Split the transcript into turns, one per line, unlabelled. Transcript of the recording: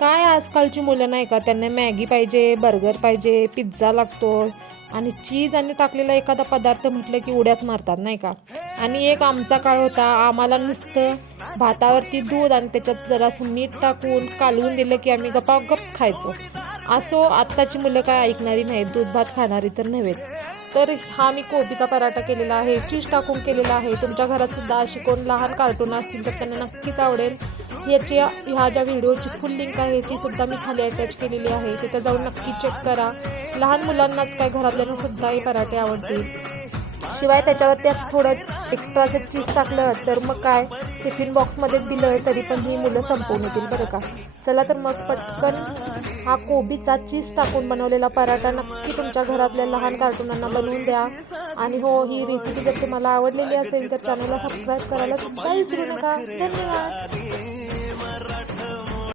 काय आजकालची मुलं नाही का त्यांना मॅगी पाहिजे बर्गर पाहिजे पिझ्झा लागतो. आणि चीज आणि टाकलेला एखादा पदार्थ म्हटलं की उड्याच मारतात नाही का? आणि एक आमचा काळ होता आम्हाला नुसतं भातावरती दूध आणि त्याच्यात जरासं मीठ टाकून कालवून दिलं की आम्ही गपागप खायचो. असो आत्ताची मुलं काय ऐकणारी नाहीत दूध भात खाणारी तर नव्हेच. तर हा मी कोबीचा पराठा केलेला आहे चीज टाकून केलेला आहे. तुमच्या घरात सुद्धा अशी कोण लहान कार्टून असतील तर त्यांना नक्कीच आवडेल. याची ह्या ज्या व्हिडिओची फुल लिंक आहे ती सुद्धा मी खाली अटॅच केलेली आहे. तिथे जाऊन नक्की चेक करा. लहान मुलांनाच काय घरातल्यांना सुद्धा हे पराठे आवडतील. शिवाय त्याच्यावरती असं थोडं एक्स्ट्राचं चीज टाकलं तर मग काय? टिफिन बॉक्समध्ये दिलं तरी पण ही मुलं संपवून येतील बरं का? चला तर मग पटकन हा कोबीचा चीज टाकून बनवलेला पराठा नक्की तुमच्या घरातल्या लहान कार्टुनांना बनवून द्या. आणि हो ही रेसिपी जर तुम्हाला आवडलेली असेल तर चॅनलला सबस्क्राईब करायला सुद्धा विसरू नका. धन्यवाद.